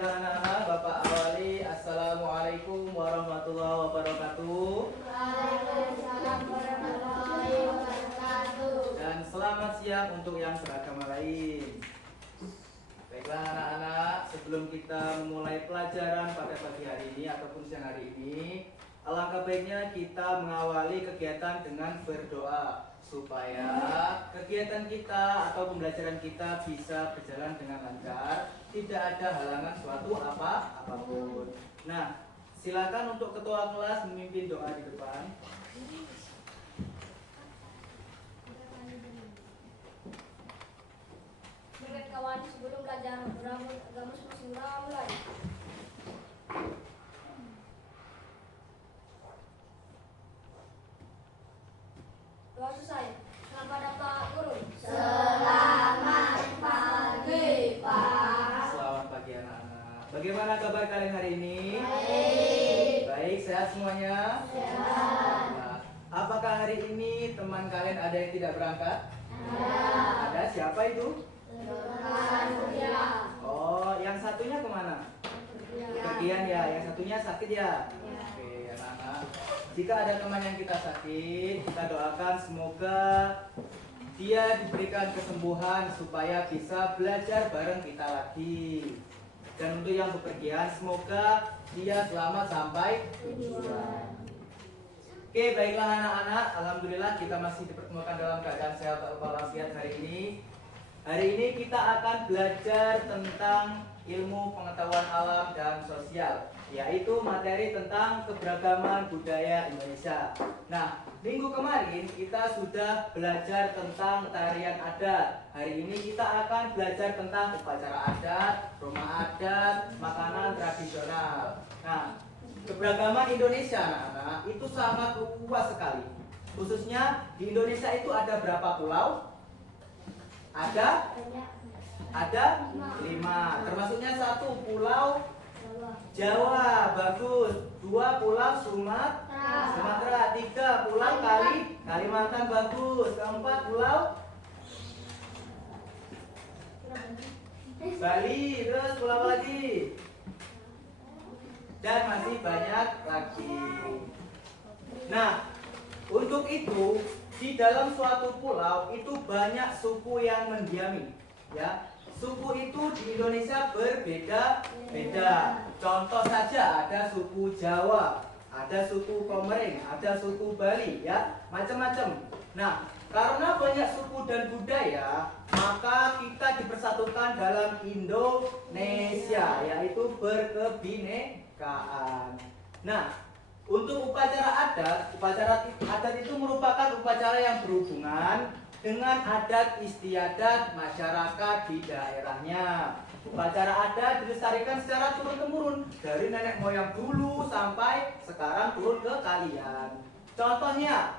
Baiklah anak-anak, Bapak awali. Assalamualaikum warahmatullahi wabarakatuh. Waalaikumsalam warahmatullahi wabarakatuh. Dan selamat siang untuk yang beragama lain. Baiklah anak-anak, sebelum kita memulai pelajaran pada pagi hari ini ataupun siang hari ini, alangkah baiknya kita mengawali kegiatan dengan berdoa supaya kegiatan kita atau pembelajaran kita bisa berjalan dengan lancar, tidak ada halangan suatu apapun. Nah, silakan untuk ketua kelas memimpin doa di depan. Baik kawan, sebelum belajar agama semula mulai. Doa selesai. Selamat pada Pak Guru. Selamat pagi, Pak. Selamat pagi anak-anak. Bagaimana kabar kalian hari ini? Baik. Baik, sehat semuanya? Sehat. Nah, apakah hari ini teman kalian ada yang tidak berangkat? Ada, siapa itu? Oh, yang satunya kemana? Kepergian ya, yang satunya sakit ya? Oke, anak-anak. Jika ada teman yang kita sakit, kita doakan semoga dia diberikan kesembuhan supaya bisa belajar bareng kita lagi. Dan untuk yang bepergian, semoga dia selamat sampai tujuan. Oke, baiklah anak-anak. Alhamdulillah kita masih dipertemukan dalam keadaan sehat walafiat hari ini. Hari ini kita akan belajar tentang ilmu pengetahuan alam dan sosial, yaitu materi tentang keberagaman budaya Indonesia. Nah, minggu kemarin kita sudah belajar tentang tarian adat. Hari ini kita akan belajar tentang upacara adat, rumah adat, makanan tradisional. Nah, keberagaman Indonesia anak-anak itu sangat luas sekali. Khususnya di Indonesia itu ada berapa pulau? Ada 5, termasuknya 1 pulau Jawa, bagus. 2 pulau Sumatera, 3 pulau Kalimantan, bagus. 4 pulau Bali, terus pulau apa lagi? Dan masih banyak lagi. Nah, untuk itu di dalam suatu pulau itu banyak suku yang mendiami, ya. Suku itu di Indonesia berbeda-beda. Contoh saja ada suku Jawa, ada suku Komering, ada suku Bali, ya, macam-macam. Nah, karena banyak suku dan budaya, maka kita dipersatukan dalam Indonesia, yaitu berkebinekaan. Nah, untuk upacara adat itu merupakan upacara yang berhubungan dengan adat istiadat masyarakat di daerahnya. Upacara adat dilestarikan secara turun-temurun dari nenek moyang dulu sampai sekarang turun ke kalian. Contohnya,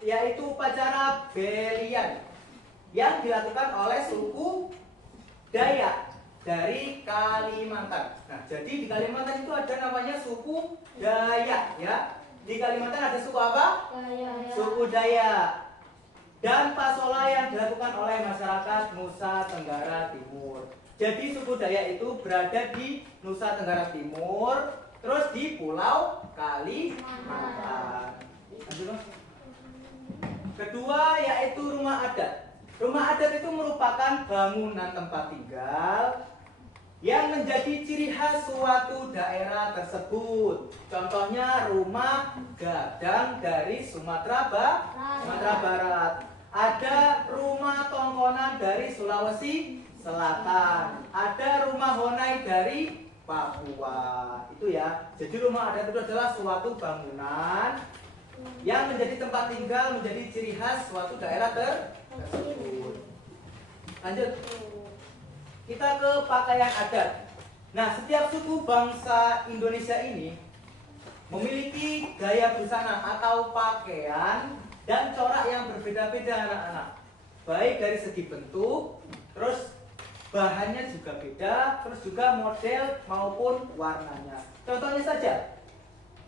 yaitu upacara belian yang dilakukan oleh suku Dayak dari Kalimantan. Nah, jadi di Kalimantan itu ada namanya suku Dayak, ya. Di Kalimantan ada suku apa? Suku Dayak. Dan pasola yang dilakukan oleh masyarakat Nusa Tenggara Timur. Jadi suku Dayak itu berada di Nusa Tenggara Timur, terus di Pulau Kalimantan. Kedua yaitu rumah adat. Rumah adat itu merupakan bangunan tempat tinggal yang menjadi ciri khas suatu daerah tersebut. Contohnya rumah gadang dari Sumatera Barat. Ada rumah tongkonan dari Sulawesi Selatan. Ada rumah honai dari Papua. Itu ya. Jadi rumah adat itu adalah suatu bangunan yang menjadi tempat tinggal, menjadi ciri khas suatu daerah tersebut. Lanjut. Kita ke pakaian adat. Nah, setiap suku bangsa Indonesia ini memiliki gaya busana atau pakaian dan corak yang berbeda-beda anak-anak. Baik dari segi bentuk, terus bahannya juga beda, terus juga model maupun warnanya. Contohnya saja,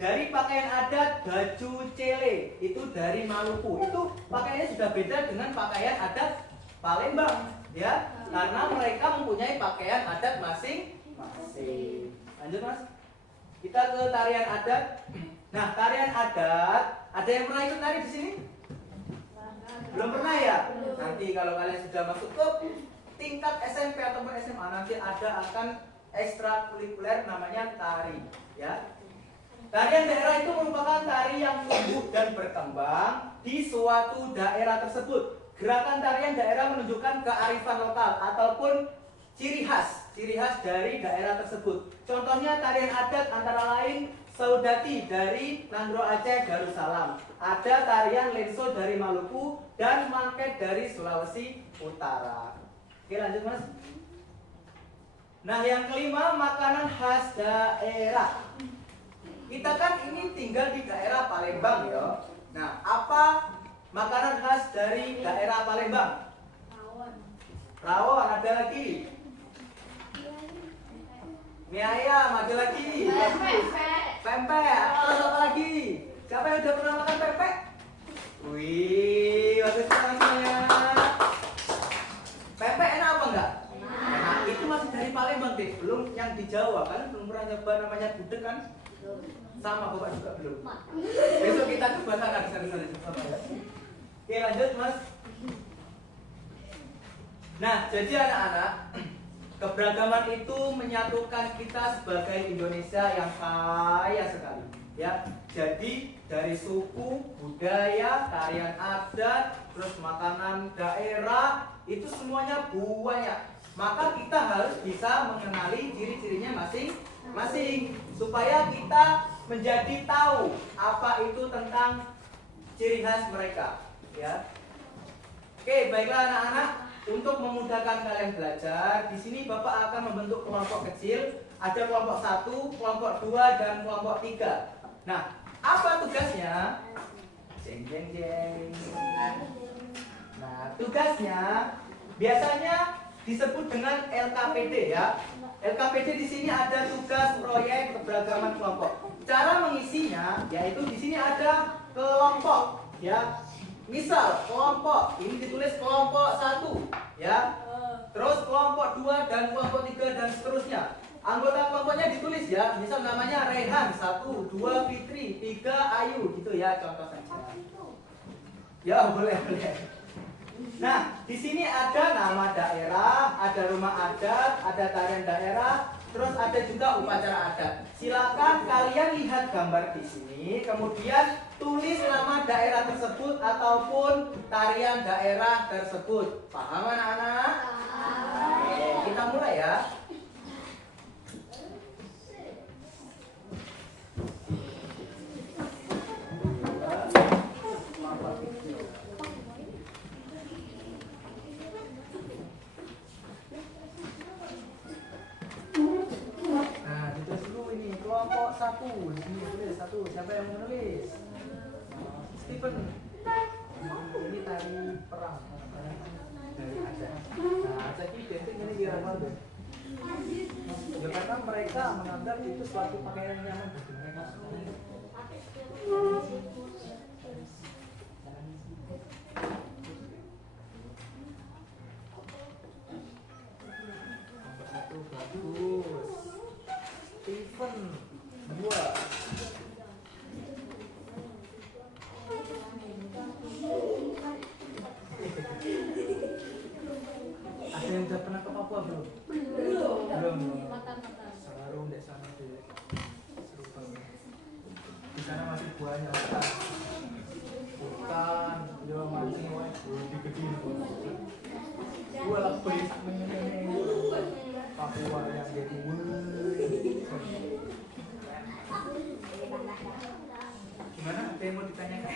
dari pakaian adat baju cele itu dari Maluku, itu pakaiannya sudah beda dengan pakaian adat Palembang, ya, karena mereka mempunyai pakaian adat masing masing. Lanjut Mas. Kita ke tarian adat. Nah, tarian adat, ada yang pernah ikut tari di sini? Belum pernah ya? Nanti kalau kalian sudah masuk ke tingkat SMP ataupun SMA, nanti akan ekstrakurikuler namanya tari, ya. Tarian daerah itu merupakan tari yang tumbuh dan berkembang di suatu daerah tersebut. Gerakan tarian daerah menunjukkan kearifan lokal ataupun ciri khas dari daerah tersebut. Contohnya tarian adat antara lain Saudati dari Nangro Aceh Darussalam, ada tarian Lenso dari Maluku, dan Mangket dari Sulawesi Utara. Oke, lanjut Mas. Nah, yang kelima, makanan khas daerah. Kita kan ini tinggal di daerah Palembang ya. Nah, apa makanan khas dari daerah Palembang? Rawon, ada lagi. Mie ayam, ada lagi. Pempek. Terus apa lagi? Siapa yang udah pernah makan pempek? Wih, bagus sekali semuanya. Pempek enak apa enggak? Enak. Itu masih dari Palembang deh, belum yang di Jawa. Kalian belum pernah nyoba namanya gudeg kan? Sama Bapak juga belum. Besok kita coba sana di sana. Oke, lanjut Mas. Nah, jadi anak-anak, keberagaman itu menyatukan kita sebagai Indonesia yang kaya sekali, ya. Jadi dari suku, budaya, tarian adat, terus makanan daerah, itu semuanya banyak. Maka kita harus bisa mengenali ciri-cirinya masing-masing supaya kita menjadi tahu apa itu tentang ciri khas mereka, ya. Oke, baiklah anak-anak. Untuk memudahkan kalian belajar, di sini Bapak akan membentuk kelompok kecil. Ada kelompok 1, kelompok 2, dan kelompok 3. Nah, apa tugasnya? Jeng jeng jeng. Nah, tugasnya biasanya disebut dengan LKPD ya. LKPD di sini ada tugas proyek keberagaman kelompok. Cara mengisinya yaitu di sini ada kelompok ya. Misal kelompok ini ditulis kelompok 1 ya. Terus kelompok 2 dan kelompok 3 dan seterusnya. Anggota kelompoknya ditulis ya. Misal namanya Rehan 1, 2 Fitri, 3 Ayu gitu ya, contoh saja. Ya, boleh. Nah, di sini ada nama daerah, ada rumah adat, ada tarian daerah, terus ada juga upacara adat. Silakan kalian lihat gambar di sini, kemudian tulis nama daerah tersebut ataupun tarian daerah tersebut. Paham anak-anak? Oke, kita mulai ya. Kelompok 1 di sini tulis 1. Siapa yang menulis? Stephen. Ini tari perang dari Aceh. Nah, Aceh ini identik ini dirangkul deh. Ya karena mereka menganggap itu suatu pakaian yang nyaman bagi mereka. Satu bagus. Stephen 2. Ada yang udah pernah ke Papua belum? Belum. Selalu di sana deh. Seru banget. Di sana masih banyak hutan, ya mancing wae, gede-gede. Gua lebih Papua yang jadi gimana? Ada yang mau ditanyakan?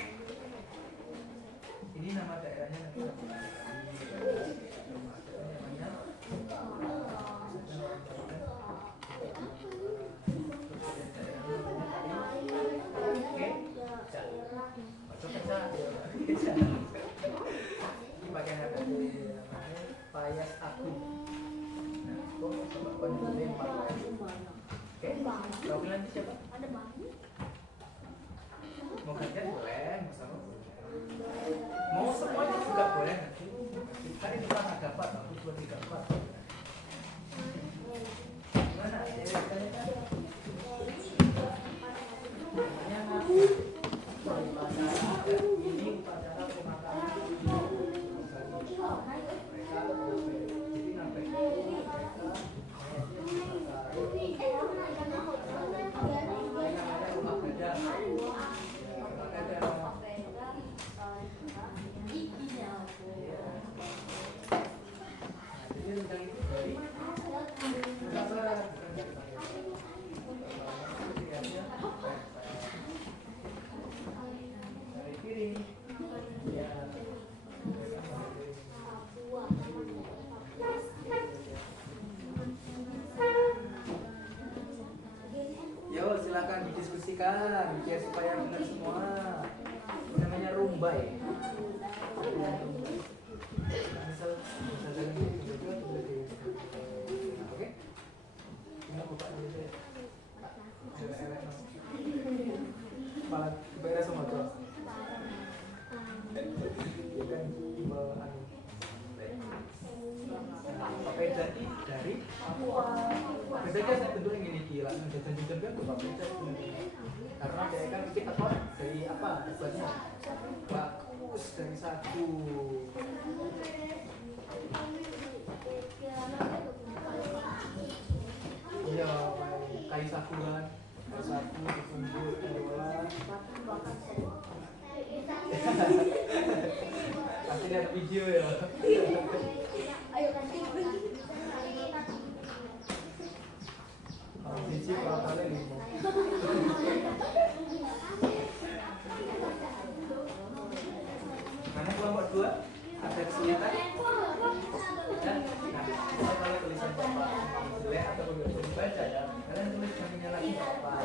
Ini nama daerahnya nanti. Oke, ini pakai apa? Payas Agung. Oke, kau bilang nanti siapa? Mau gantian boleh, mau semuanya juga boleh nanti. Kan itu kan ada 4, 1, 2, 3, 4. Gimana? silakan didiskusikan biar supaya benar semua. Ini namanya rumba ya. Oke. Ini buka dulu deh. Kepala beres semua tuh. Ya kan pakai jadi dari beda saya bentuknya gini gila jajan kan tuh pakai jadi karena dia kan bikin apa dari apa buatnya bagus dari satu iya kayu sakuran kayu saku dikumpul diolah pasti lihat video ya. Cici kali lima. Mana kelompok 2? Ada kesulitan? Dan nah, kalau tulisan bapak jelek atau belum dibaca ya, kalian tulis namanya lagi bapak.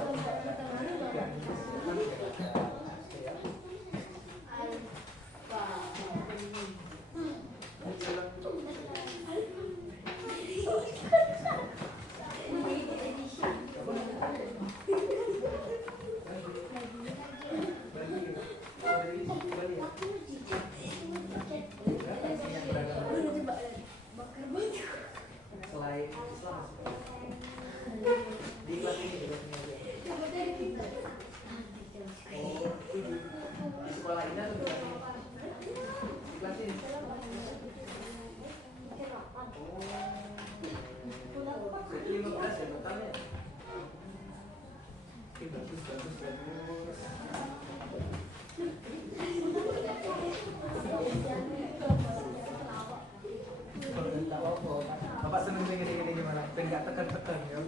Bapak seneng gini gimana? Enggak tekan-tekan ya.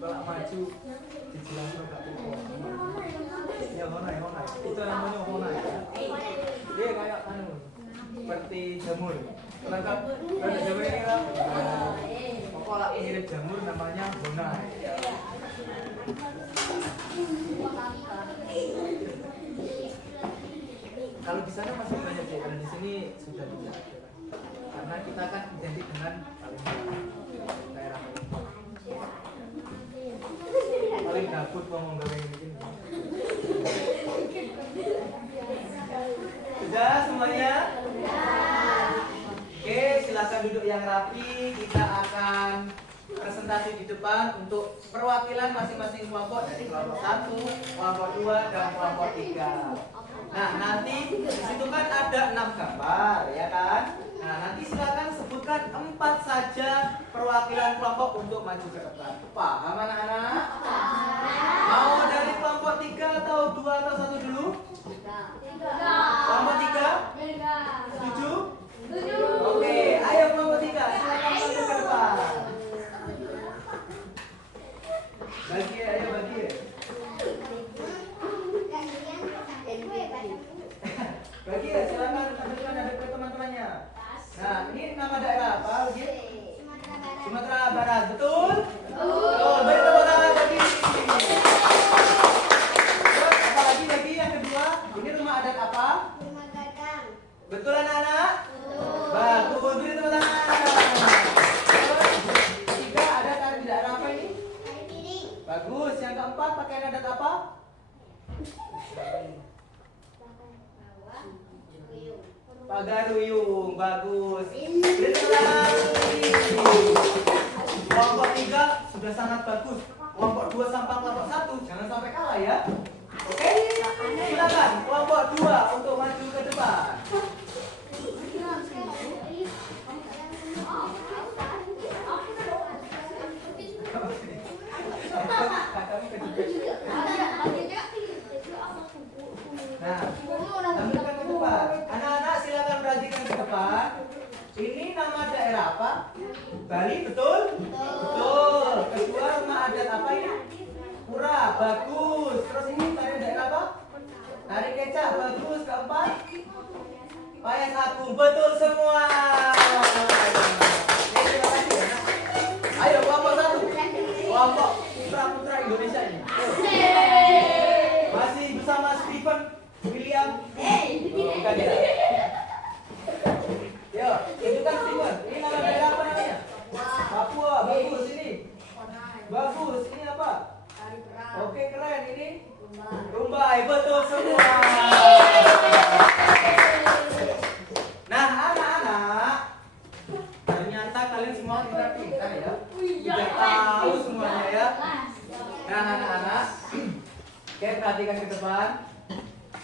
Kalau maju dijelaskan enggak apa-apa. Ya honai. Itu namanya honai. Dia kayak anu seperti jamur. Kalau jamur ini kan pokoknya mirip jamur namanya honai. Kalau di sana masih banyak sih, kalau di sini sudah tidak ada. Karena kita kan identik dengan Palembang, daerah Palembang. Paling gabut ngomong gawe ini. Sudah semuanya? Oke, silakan duduk yang rapi. Kita akan presentasi di depan untuk perwakilan masing-masing kelompok dari kelompok 1, kelompok 2, dan kelompok 3. Nah, nanti di situ kan ada 6 gambar, ya kan? Nah, nanti silakan sebutkan 4 saja perwakilan kelompok untuk maju ke depan. Paham anak-anak? Mau dari kelompok 3 atau 2 atau 1 dulu? Kelompok 3? Setuju? Oke, ayo kelompok 3, silakan maju ke depan. Bagi ya, ayo bagi ya. Bagi ya, silakan teman-teman ada ke teman-temannya. Nah, ini nama daerah apa lagi? Sumatera Barat, betul? Betul. Beri tepuk tangan bagi. Terus apa lagi yang kedua? Ini rumah adat apa? Rumah Gadang. Betul anak-anak? Bagus, beri tepuk tangan. Terus 3 adat di daerah apa ini? Bagus. Yang keempat pakaian adat apa? Pagaruyung, bagus. Beri tepuk tangan. Kelompok 3 sudah sangat bagus. Kelompok 2 sampai kelompok 1 jangan sampai kalah ya. Oke? Silakan kelompok 2 untuk maju ke depan. Nah, tampilkan ke depan. Anak-anak silakan perhatikan ke depan. Ini nama daerah apa? Bali, betul? Betul. Kedua, rumah adat apa ini? Pura, bagus. Terus ini tarian daerah apa? Tari kecak, bagus. Keempat, Payas Agung, betul semua. Oke, terima kasih ya. Ayo kelompok 1, kelompok putra-putra Indonesia ini. Bagus. Ini apa? Tari perang. Oke, keren. Ini Rumba. rumba. Betul semua. Nah, anak-anak, ternyata kalian semua pintar-pintar ya. Sudah tahu semuanya ya. Nah, anak-anak, oke, perhatikan ke depan.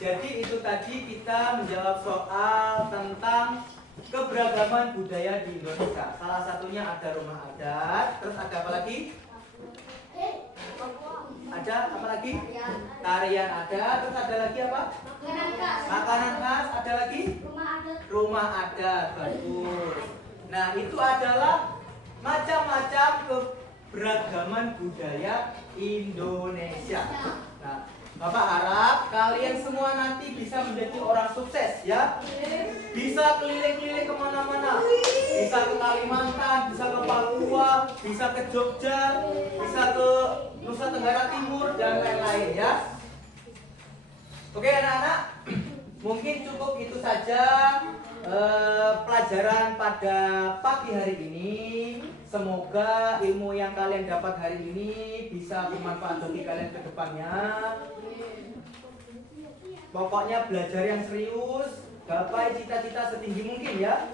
Jadi itu tadi kita menjawab soal tentang keberagaman budaya di Indonesia. Salah satunya ada rumah adat. Terus ada apa lagi? Ada apa lagi? Tarian ada. Terus ada lagi apa? Makanan khas. Makanan khas. Ada lagi? Rumah adat. Rumah adat. Bagus. Nah, itu adalah macam-macam keberagaman budaya Indonesia. Nah, Bapak harap kalian semua nanti bisa menjadi orang sukses ya. Bisa keliling-keliling kemana-mana. Bisa ke Kalimantan, bisa ke Papua, bisa ke Jogja, bisa ke Nusa Tenggara Timur dan lain-lain ya. Oke anak-anak, mungkin cukup itu saja pelajaran pada pagi hari ini. Semoga ilmu yang kalian dapat hari ini bisa bermanfaat bagi kalian ke depannya. Pokoknya belajar yang serius, gapai cita-cita setinggi mungkin ya.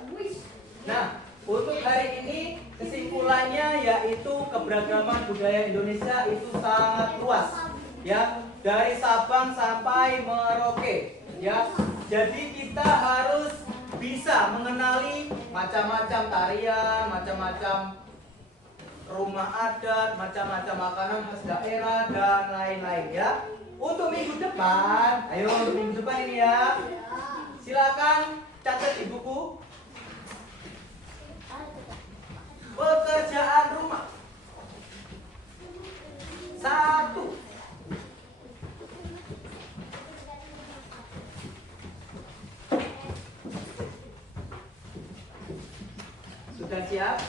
Nah, untuk hari ini kesimpulannya yaitu keberagaman budaya Indonesia itu sangat luas ya, dari Sabang sampai Merauke ya. Jadi kita harus bisa mengenali macam-macam tarian, macam-macam rumah adat, macam-macam makanan khas daerah dan lain-lain ya. Untuk minggu depan, ayo untuk minggu depan ini ya. Silakan catat di buku. Pekerjaan rumah 1. Sudah siap?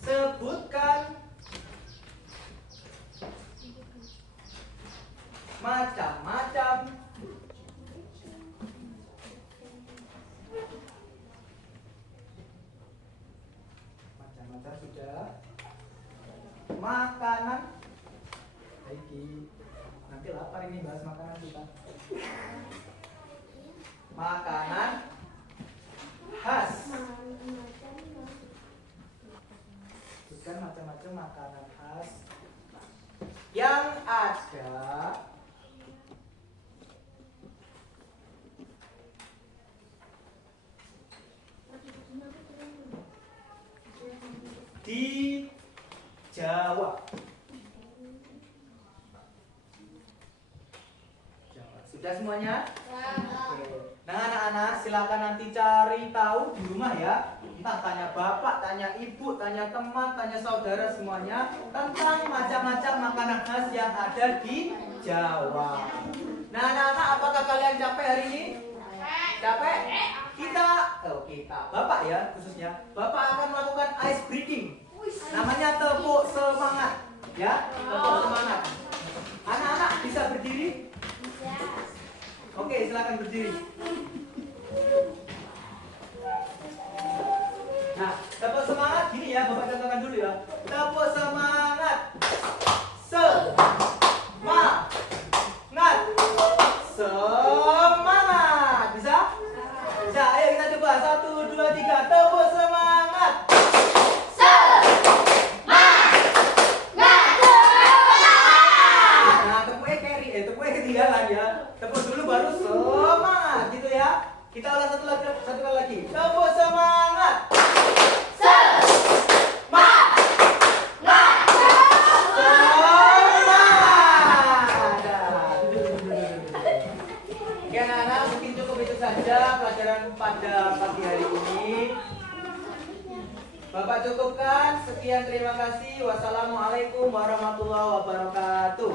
Sebutkan macam-macam sudah makanan. Nanti lapar ini bahas makanan kita. Makanan khas. Bukan macam-macam makanan khas yang ada di Jawa. Sudah semuanya? Oke. Nah anak-anak silakan nanti cari tahu di rumah ya. Entah tanya bapak, tanya ibu, tanya teman, tanya saudara semuanya tentang macam-macam makanan khas yang ada di Jawa. Nah anak-anak, apakah kalian capek hari ini? Capek? Bapak ya khususnya. Bapak akan melakukan ice breaking. Namanya tepuk semangat. Ya, tepuk semangat. Anak-anak bisa berdiri? Oke, silakan berdiri. Nah, tepuk semangat gini ya, Bapak contohkan dulu ya. Tepuk semangat. Semangat. Semangat. Bisa? Bisa. Ayo kita coba. 1, 2, 3. Tepuk semangat. Nah, tepuknya ketinggalan ya. Tepuk dulu baru semangat gitu ya. Kita ulang satu kali lagi. Tepuk semangat. Oke anak-anak, mungkin cukup itu saja pelajaran pada pagi hari ini. Bapak cukupkan. Sekian, terima kasih. Wassalamualaikum warahmatullahi wabarakatuh.